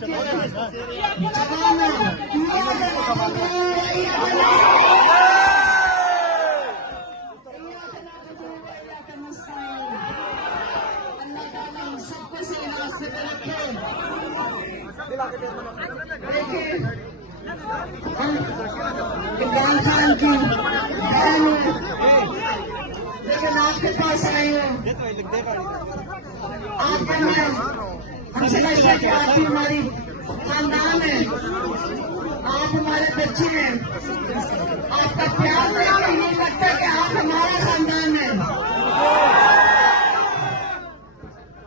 सबको सही रास्ते पे रखे। देखिए इमरान खान की बहन लेकिन आपके पास आई हूँ, आपके मैं हमसे लगता है कि आप भी हमारी खानदान है, आप हमारे बच्चे हैं, आपका प्यार देखकर ये लगता है कि आप हमारा खानदान है।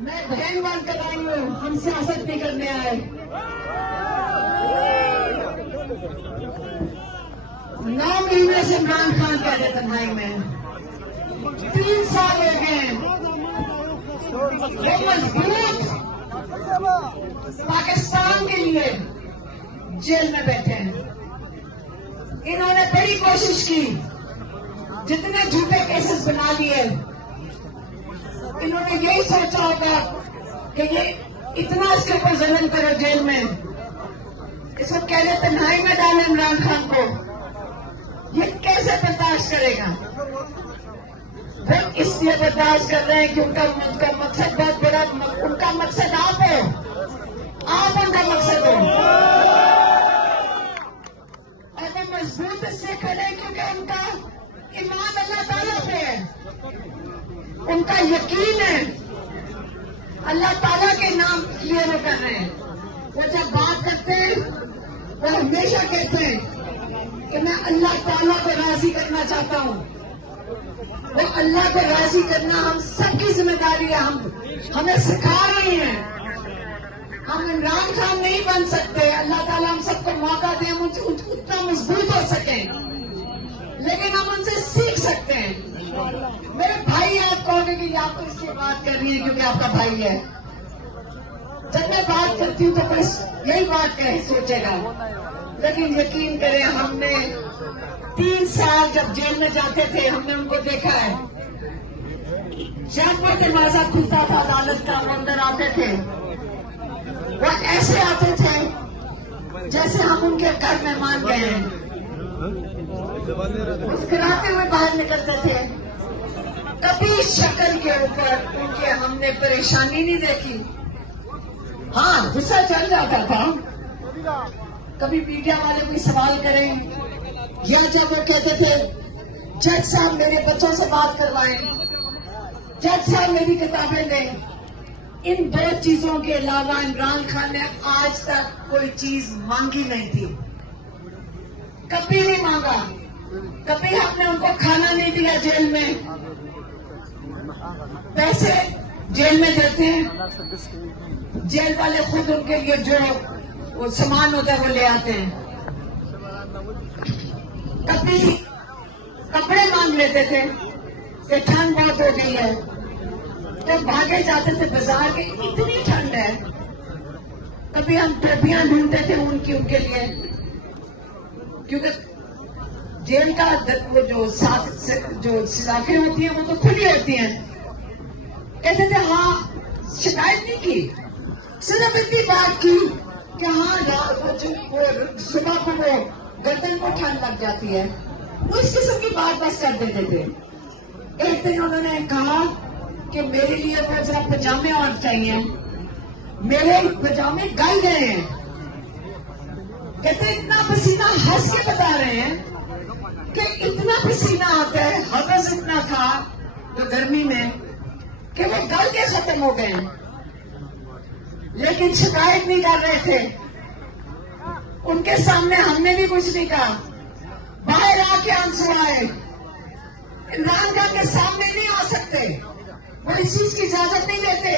मैं बहन बनकर आई हूँ, हम सियासत नहीं करने आए। 9 महीने से इमरान खान कह रहे तन्हाई में, 3 साल हो गए वो मजबूत पाकिस्तान के लिए जेल में बैठे हैं। इन्होंने बड़ी कोशिश की, जितने झूठे केसेस बना लिए, इन्होंने यही सोचा होगा कि ये इतना इसके ऊपर जुल्म करो जेल में, इसको कह रहे तन्हाई में डाले इमरान खान को, ये कैसे बर्दाश्त करेगा। वो इसलिए बर्दाश्त कर रहे हैं कि उनका मकसद बहुत बड़ा, उनका मकसद आप हो, आप उनका मकसद हो। और वो मजबूत इससे खड़े क्योंकि उनका ईमान अल्लाह ताला पे है, उनका यकीन है, अल्लाह ताला के नाम लिए वो कर रहे हैं। वो जब बात करते हैं वो हमेशा कहते हैं कि मैं अल्लाह ताला को राजी करना चाहता हूँ। वो अल्लाह को राजी करना हम सबकी जिम्मेदारी है, हमें सिखा रही हैं। हम इमरान खान नहीं बन सकते, अल्लाह ताला हम सबको मौका दे हम उतना मजबूत हो सके, लेकिन हम उनसे सीख सकते हैं। मेरे भाई आप कहोगे कि आप तो इसलिए बात कर रही है क्योंकि आपका भाई है। जब मैं बात करती हूँ तो कोई यही बात कह सोचेगा, लेकिन यकीन करें हमने 3 साल जब जेल में जाते थे हमने उनको देखा है। जब वो दरवाजा खुलता था अदालत का, वो अंदर आते थे, वो ऐसे आते थे जैसे हम उनके घर मेहमान गए हैं, मुस्कुराते हुए बाहर निकलते थे। कभी शक्ल के ऊपर उनके हमने परेशानी नहीं देखी। हाँ, गुस्सा चल जाता था, कभी मीडिया वाले कोई सवाल करें, या जब वो कहते थे जज साहब मेरे बच्चों से बात करवाएं, जज साहब मेरी किताबें दें। इन 2 चीजों के अलावा इमरान खान ने आज तक कोई चीज मांगी नहीं थी, कभी नहीं मांगा। कभी हमने उनको खाना नहीं दिया जेल में, पैसे जेल में देते हैं, जेल वाले खुद उनके लिए जो वो सामान होता है वो ले आते हैं। कभी कपड़े मांग लेते थे कि ठंड बहुत हो गई है, तो भागे जाते थे बाजार के, इतनी ठंड है। कभी हम टोपियां ढूंढते थे उनके लिए, क्योंकि जेल का वो जो सलाखें होती हैं वो तो खुली होती हैं। कहते थे हाँ, शिकायत नहीं की, सिर्फ इतनी बात की कि हाँ सुबह को वो गर्दन को ठंड लग जाती है, वो इस किस्म की बात बस कर देते थे। एक दिन उन्होंने कहा कि मेरे लिए वो जरा पजामे और चाहिए, मेरे पजामे गल गए हैं। कहते इतना पसीना, हंस के बता रहे हैं कि इतना पसीना आता है, हवस इतना था तो गर्मी में कि वो गल के खत्म हो गए, लेकिन शिकायत नहीं कर रहे थे। उनके सामने हमने भी कुछ नहीं कहा, बाहर आके आंसू आए। इमरान खान के सामने नहीं आ सकते, वो इस चीज की इजाजत नहीं देते।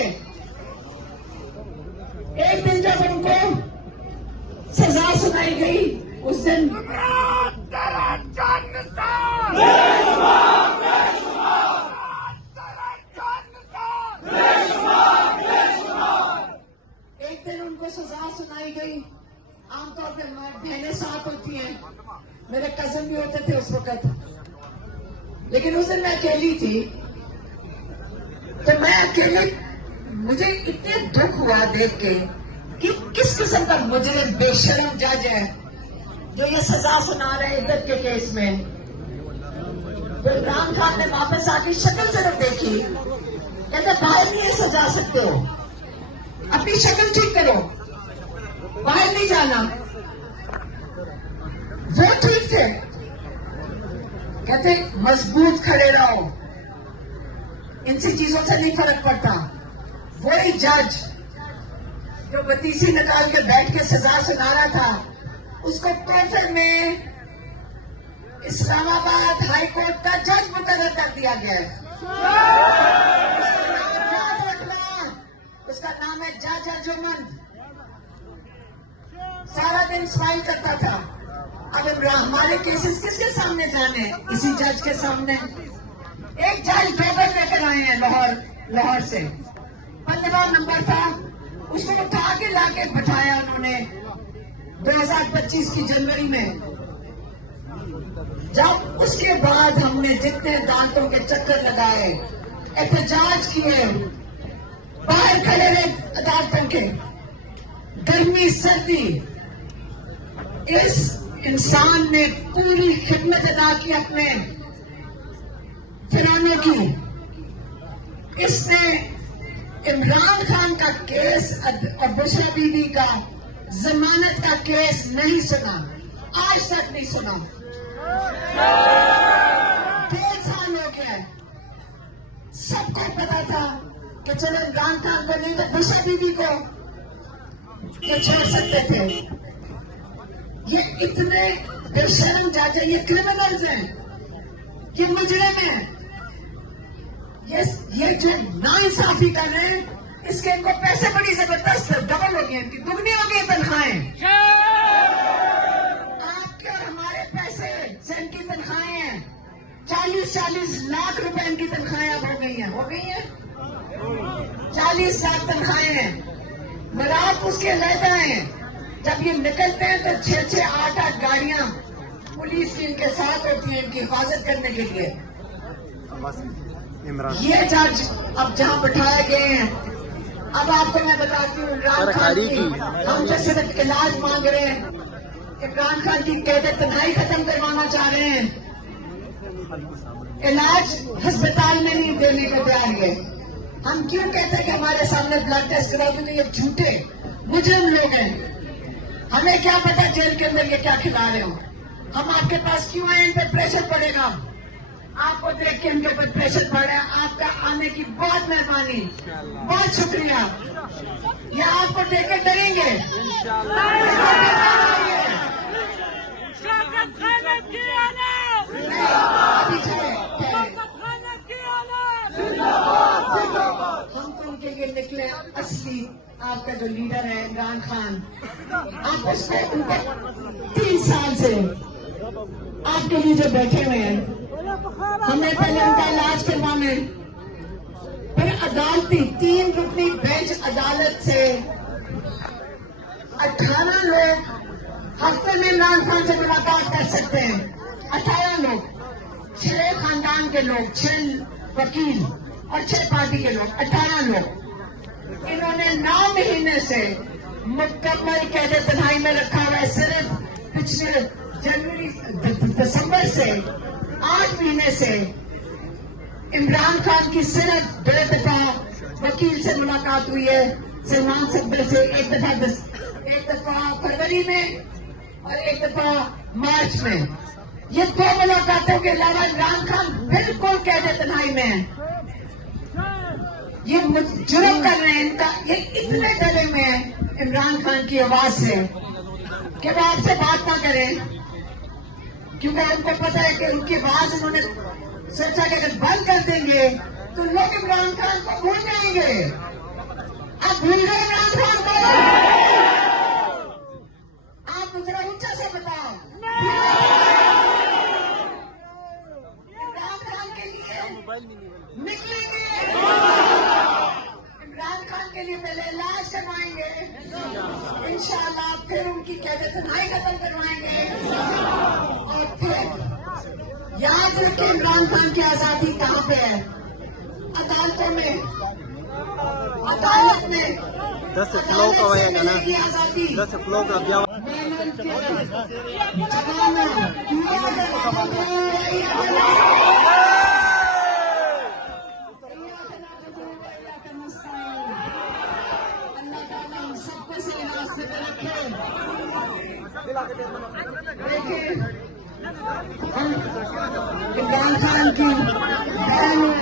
एक दिन जब उनको सजा सुनाई गई, उस दिन एक दिन उनको सजा सुनाई गई। आमतौर पर बहनें साथ होती हैं, मेरे कजन भी होते थे उस वक्त, लेकिन उस दिन मैं अकेली थी। तो मैं अकेले, मुझे इतने दुख हुआ देख के कि किस किस्म का मुजरिम बेशरम जज है जो ये सजा सुना रहे इद्दत के केस में। तो इमरान खान ने वापस आके शक्ल सिर्फ देखी, कहते बाहर नहीं सजा सकते हो, अपनी शक्ल ठीक करो, बाहर नहीं जाना। वो ठीक थे, कहते मजबूत खड़े रहो, इनसी चीजों से नहीं फर्क पड़ता। वही जज जो बतीसी निकाल के बैठ के सजा सुना रहा था, उसको तोहफे में इस्लामाबाद हाई कोर्ट का जज मुकर्रर कर दिया गया है। उसका नाम याद रखना, उसका नाम है जज अर्जुमंद। सारा दिन स्माइल करता था। अब हमारे केसेस किसके सामने जाने? इसी जज के सामने। एक जज पेपर लेकर आए हैं लाहौर से, 15वां नंबर था, उसको उठा के लाके बैठाया उन्होंने 2025 की जनवरी में। जब उसके बाद हमने जितने दांतों के चक्कर लगाए, एहतजाज किए, बाहर खड़े रहे अदालतों के, गर्मी सर्दी, इस इंसान ने पूरी खिदमत अदा की अपने फिरौनों की। इसने इमरान खान का केस और बुशरा बीवी का जमानत का केस नहीं सुना, आज तक नहीं सुना। 1.5 साल हो गया है। सबको पता था कि चलो इमरान खान को नहीं तो बुशरा बीवी को ये छोड़ सकते थे। ये इतने बेशर्म जज हैं, ये क्रिमिनल्स हैं, ये मुजरिम हैं, ये जो नाइंसाफी कर रहे हैं, इसके इनको पैसे बड़ी जबरदस्त डबल हो गए, इनकी दुगनी हो गई तनख्वाहें। आपके और हमारे पैसे से इनकी तनख्वाहें हैं, 40-40 लाख रुपए इनकी तनख्वाहें अब हो गई हैं, 40 लाख तनख्वाहें हैं। मराब उसके लहदा हैं। जब ये निकलते हैं तो 6-6, 8-8 गाड़ियां पुलिस की इनके साथ होती है, इनकी हिफाजत करने के लिए। ये जज अब जहां बैठाए गए हैं, अब आपको मैं बताती हूँ, इमरान खान की हम जो सिर्फ इलाज मांग रहे हैं, इमरान खान की कैद तन्हाई खत्म करवाना चाह रहे हैं, इलाज अस्पताल में नहीं देने को तैयार है। हम क्यों कहते हैं कि हमारे सामने ब्लड टेस्ट कराओ? क्योंकि ये झूठे मुजरिम लोग हैं। हमें क्या पता जेल के अंदर ये क्या खिला रहे हो। हम आपके पास क्यों आए? इन पर प्रेशर पड़ेगा, आपको देख के इनके ऊपर प्रेशर पड़ रहा है। आपका आने की बहुत मेहरबानी, बहुत शुक्रिया। ये आपको देख के डरेंगे। हम तो उनके लिए निकले, असली आपका जो लीडर है इमरान खान, आप उसको उनको 3 साल से आपके लिए जो बैठे हुए हैं, हमें पहले उनका इलाज करवाना, फिर अदालती 3 रुकनी बेंच अदालत से 18 लोग हफ्ते में इमरान खान से मुलाकात कर सकते हैं। 18 लोग, 6 खानदान के लोग, 6 वकील और 6 पार्टी के लोग, 18 लोग। इन्होंने 9 महीने से मुकम्मल कैद तन्हाई में रखा हुआ है। सिर्फ पिछले दिसंबर से 8 महीने से इमरान खान की सिर्फ 2 दफा वकील से मुलाकात हुई है, सलमान सफदर से, एक दफा फरवरी में और एक दफा मार्च में। ये 2 मुलाकातों के अलावा इमरान खान बिल्कुल कैद तन्हाई में है। ये जुर्म कर रहे हैं, इनका ये इतने डरे हुए हैं इमरान खान की आवाज से कि वो आपसे बात ना करें, क्योंकि उनको पता है कि उनकी आवाज उन्होंने सोचा कि अगर बंद कर देंगे तो लोग इमरान खान को भूल जाएंगे। आप भूल गए इमरान खान को? आप मुझे ऊंचा से बताओ। इमरान खान के लिए निकलेंगे, इमरान खान के लिए पहले इलाज करवाएंगे, इंशाल्लाह फिर उनकी कैद तन्हाई खत्म करवाएंगे, और फिर याद रखें इमरान खान की आजादी कहाँ पे है? अदालतों में, अदालत में। 10 फ्लो का होएगा ना, मिलेगी आजादी। 10 फ्लो का ब्याह अल्लाह ताला हम सबको सही रास्ते पे रखे। देखिए हम इमरान खान की बहन है,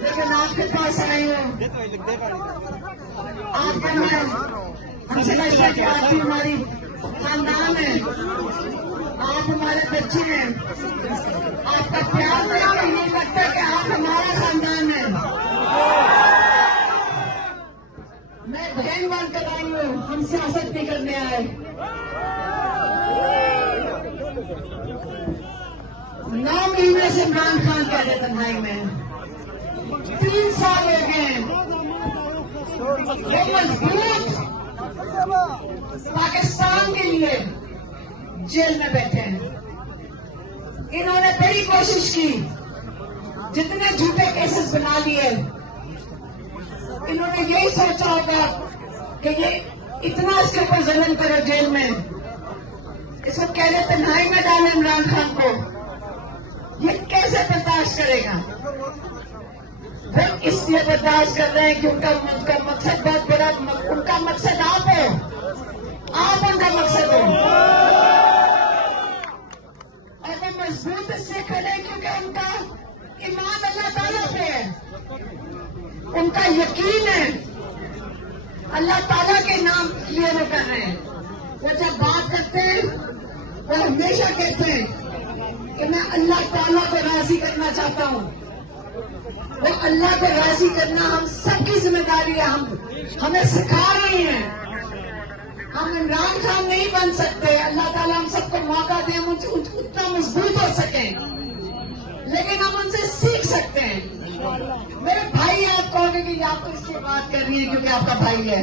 लेकिन आपके पास आई हूँ, आपके मैं हम समझते हैं कि आप भी हमारी खानदान है, आप हमारे बच्चे हैं, आपका प्यार देकर ये लगता है कि आप हमारा खानदान है। मैं बहन बनकर आई हूँ, हम सियासत नहीं करने आए। 9 महीने से इमरान खान कहते तन्हाई में, 3 साल हो गए, वो मजबूत पाकिस्तान के लिए जेल में बैठे हैं। इन्होंने बड़ी कोशिश की, जितने झूठे केसेस बना लिए, इन्होंने यही सोचा होगा कि ये इतना इसके ऊपर जुल्म करो जेल में, इसको कह रहे तन्हाई में डाले इमरान खान को, ये कैसे बर्दाश्त करेगा? वो इसलिए बर्दाश्त कर रहे हैं कि उनका मकसद बहुत बड़ा, उनका मकसद आप हो, आप उनका मकसद हो। और वो मजबूत इससे खड़े क्योंकि उनका ईमान अल्लाह ताला पे है, उनका यकीन है, अल्लाह ताला के नाम लिए वो कर रहे हैं। वो जब बात करते हैं वो हमेशा कहते हैं कि मैं अल्लाह ताला को राजी करना चाहता हूँ। वो अल्लाह को राजी करना हम सबकी जिम्मेदारी है, हमें सिखा रही हैं। हम इमरान खान नहीं बन सकते, अल्लाह ताला हम सबको मौका दे, हम उतना मजबूत हो सके, लेकिन हम उनसे सीख सकते हैं। मेरे भाई, आप कहोगे कि आप तो इसलिए बात कर रही है क्योंकि आपका भाई है।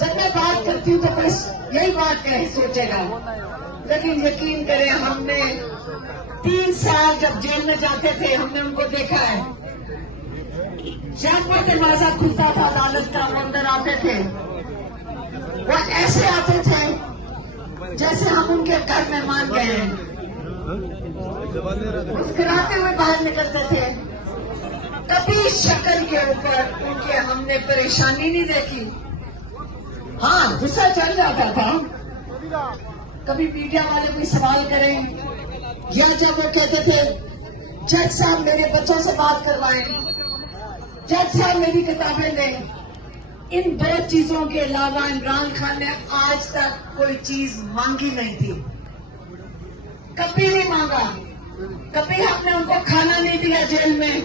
जब मैं बात करती हूँ तो कोई यही बात कहे सोचेगा, लेकिन यकीन करें हमने 3 साल जब जेल में जाते थे, हमने उनको देखा है। जब वो दरवाजा खुलता था अदालत का, वो अंदर आते थे, वो ऐसे आते थे जैसे हम उनके घर मेहमान गए हैं, मुस्कुराते हुए बाहर निकलते थे। कभी शक्ल के ऊपर उनके हमने परेशानी नहीं देखी। हाँ, गुस्सा चल जाता था, कभी मीडिया वाले कोई सवाल करें, या जब वो कहते थे जज साहब मेरे बच्चों से बात करवाएं, जज साहब मेरी किताबें लें। इन 2 चीजों के अलावा इमरान खान ने आज तक कोई चीज मांगी नहीं थी, कभी नहीं मांगा। कभी हमने उनको खाना नहीं दिया जेल में,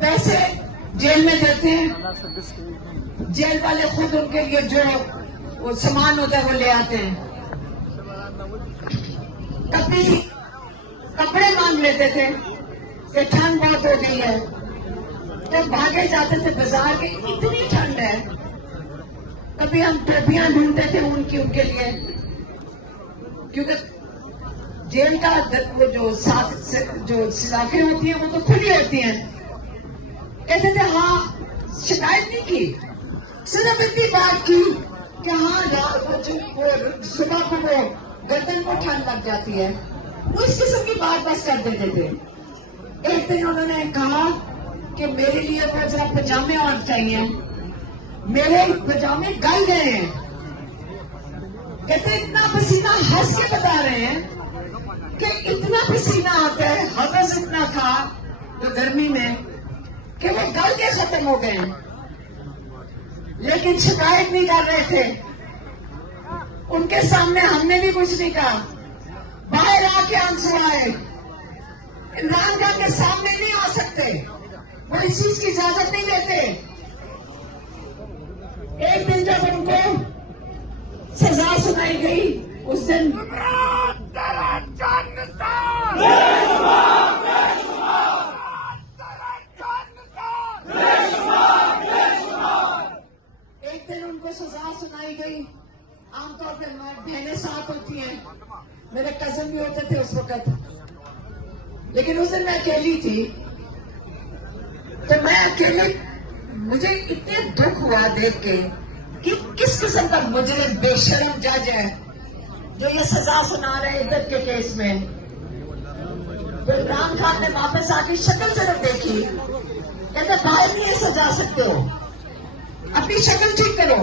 पैसे जेल में देते हैं, जेल वाले खुद उनके लिए जो वो सामान होता है वो ले आते हैं। कभी कपड़े मांग लेते थे कि ठंड बहुत हो गई है, जब भागे जाते थे बाजार के, इतनी ठंड है। कभी हम टोपियां ढूंढते थे उनके लिए, क्योंकि जेल का वो जो सलाखें होती हैं वो तो खुली होती हैं। कहते थे हाँ, शिकायत नहीं की, सिर्फ इतनी बात की कि हाँ सुबह को वो गर्दन को ठंड लग जाती है, वो इस किस्म की बात बस कर देते थे। एक दिन उन्होंने कहा कि मेरे लिए वो जरा पजामे और चाहिए, मेरे पजामे गल गए हैं। कहते इतना पसीना, हंस के बता रहे हैं कि इतना पसीना आता है, हवस इतना था तो गर्मी में कि वो गल के खत्म हो गए, लेकिन शिकायत नहीं कर रहे थे। उनके सामने हमने भी कुछ नहीं कहा, बाहर आके आंसू आए। इमरान खान के सामने नहीं आ सकते, वो इस चीज की इजाजत नहीं देते। एक दिन जब उनको सजा सुनाई गई, उस दिन उनको सजा सुनाई गई। आमतौर पर बहनें साथ होती हैं, मेरे कजन भी होते थे उस वक्त, लेकिन उस दिन मैं अकेली थी। तो मैं अकेले मुझे इतने दुख हुआ देख के कि किस किस्म का मुजरिम बेशरम जज है जो ये सजा सुना रहे हैं इद्दत के केस में। तो इमरान खान ने वापस आके शक्ल सिर्फ देखी, कहते बाहर नहीं ऐसा जा सकते हो, अपनी शक्ल ठीक करो,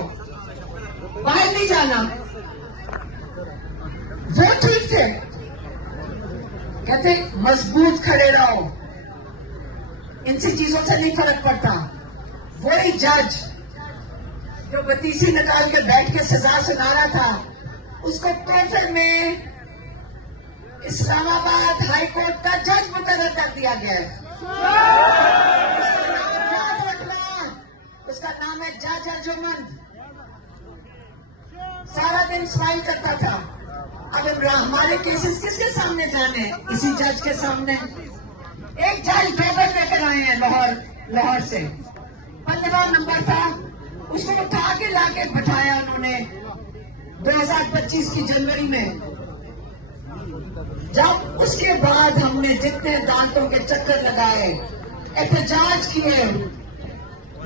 बाहर नहीं जाना। वो ठीक थे, कहते मजबूत खड़े रहो, इनसी चीजों से नहीं फर्क पड़ता। वही जज जो बतीसी निकाल के बैठ के सजा सुना रहा था, उसको तोहफे में इस्लामाबाद हाई कोर्ट का जज मुकर्रर कर दिया गया है। उसका नाम याद रखना, उसका नाम है जज अर्जुमंद। सारा दिन स्माइल करता था। अब इमरान हमारे केसेस किसके सामने जाने? इसी जज के सामने। एक जज पेपर लेकर आए हैं लाहौर से, 15वां नंबर था, उसको उठा के लाके बैठाया उन्होंने 2025 की जनवरी में। जब उसके बाद हमने जितने अदालतों के चक्कर लगाए, एहतजाज किए,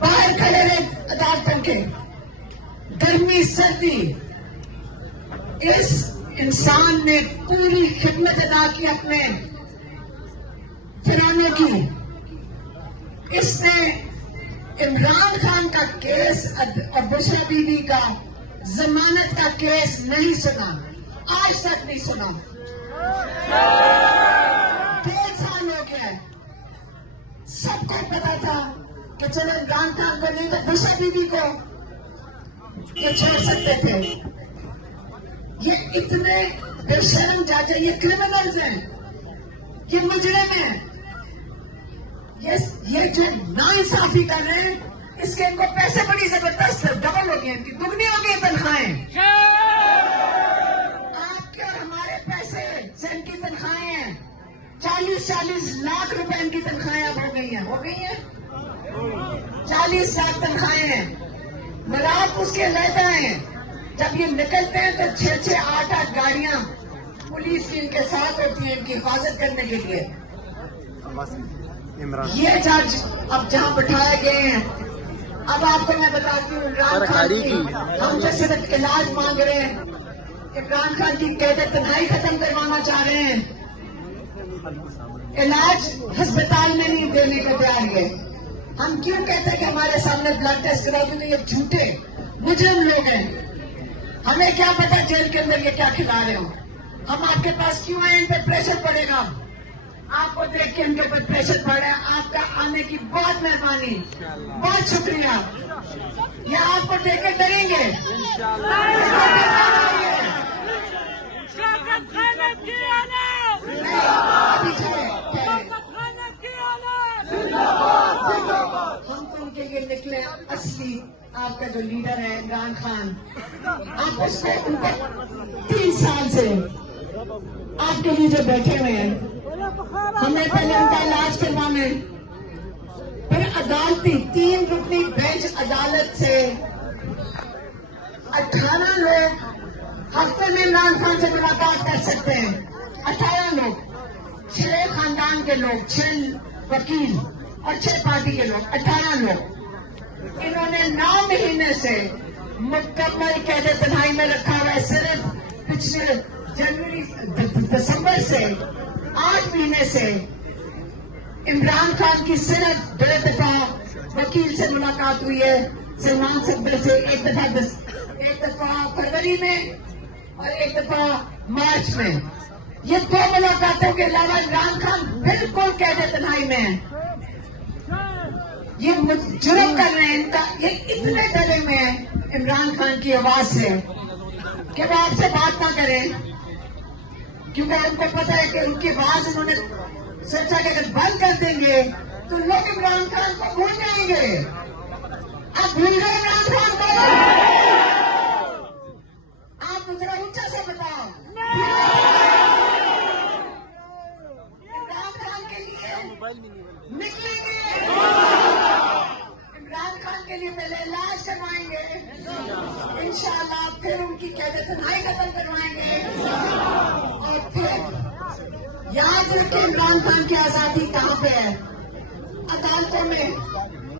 बाहर खड़े रहे अदालतों के, गर्मी सर्दी, इस इंसान ने पूरी खिदमत अदा की अपने फिरौने की। इसने इमरान खान का केस और बुशरा बीबी का जमानत का केस नहीं सुना, आज तक नहीं सुना। 1.5 साल हो गया। सबको पता था कि चलो इमरान खान को नहीं तो बुशरा बीबी को ये छोड़ सकते थे। ये इतने बेशर्म जज हैं, ये क्रिमिनल्स हैं, ये मुजरिम हैं। ये जो नाइंसाफी कर रहे हैं, इसके इनको पैसे बड़ी जबरदस्त डबल हो गए, इनकी दुगनी हो गई तनख्वाहें। आपके और हमारे पैसे से इनकी तनख्वाहें हैं। 40-40 लाख रुपए इनकी तनख्वाहें अब हो गई हैं 40 लाख तनख्वाहें हैं। मराब उसके अलहदा हैं। जब ये निकलते हैं तो 6-6, 8-8 गाड़ियां पुलिस की इनके साथ होती है इनकी हिफाजत करने के लिए। ये जज अब जहां बिठाए गए हैं, अब आपको मैं बताती हूँ इमरान खान की, हम जो सिर्फ इलाज मांग रहे हैं, इमरान खान की कैद तन्हाई खत्म करवाना चाह रहे हैं, इलाज अस्पताल में नहीं देने को तैयार है। हम क्यों कहते हैं कि हमारे सामने ब्लड टेस्ट कराओ? क्योंकि ये झूठे मुजरिम लोग हैं। हमें क्या पता जेल के अंदर ये क्या खिला रहे हो। हम आपके पास क्यों आए? इन पर प्रेशर पड़ेगा। आपको देख के इनके ऊपर प्रेशर पड़ रहा है। आपका आने की बहुत मेहरबानी, बहुत शुक्रिया। ये आपको देख के डरेंगे। हम तो उनके लिए निकले, असली आपका जो लीडर है इमरान खान, आप उसको उनको 3 साल से आपके लिए जो बैठे हुए हैं, हमें पहले उनका इलाज करवाना है। फिर अदालती 3 रुकनी बेंच अदालत से 18 लोग हफ्ते में इमरान खान से मुलाकात कर सकते हैं। 18 लोग, 6 खानदान के लोग, 6 वकील और 6 पार्टी के लोग, 18 लोग। इन्होंने 9 महीने से मुकम्मल कैद तन्हाई में रखा हुआ है। सिर्फ पिछले दिसंबर से 8 महीने से इमरान खान की सिर्फ 2 दफा वकील से मुलाकात हुई है, सलमान सफदर से। एक दफा फरवरी में और एक दफा मार्च में। ये 2 मुलाकातों के अलावा इमरान खान बिल्कुल कैद तन्हाई में है। ये जुर्म कर रहे हैं। इनका ये इतने डरे हुए हैं इमरान खान की आवाज से कि वो आपसे बात ना करें, क्योंकि उनको पता है कि उनकी आवाज उन्होंने सोचा कि अगर बंद कर देंगे तो लोग इमरान खान को भूल जाएंगे। आप भूल गए इमरान खान को? आप मुझे ऊंचा से बताओ। इमरान खान के लिए निकलेंगे, इमरान खान के लिए पहले इलाज करवाएंगे, इंशाल्लाह फिर उनकी कैद तन्हाई खत्म करवाएंगे और फिर याद रखें इमरान खान की आजादी कहाँ पे है? अदालतों में।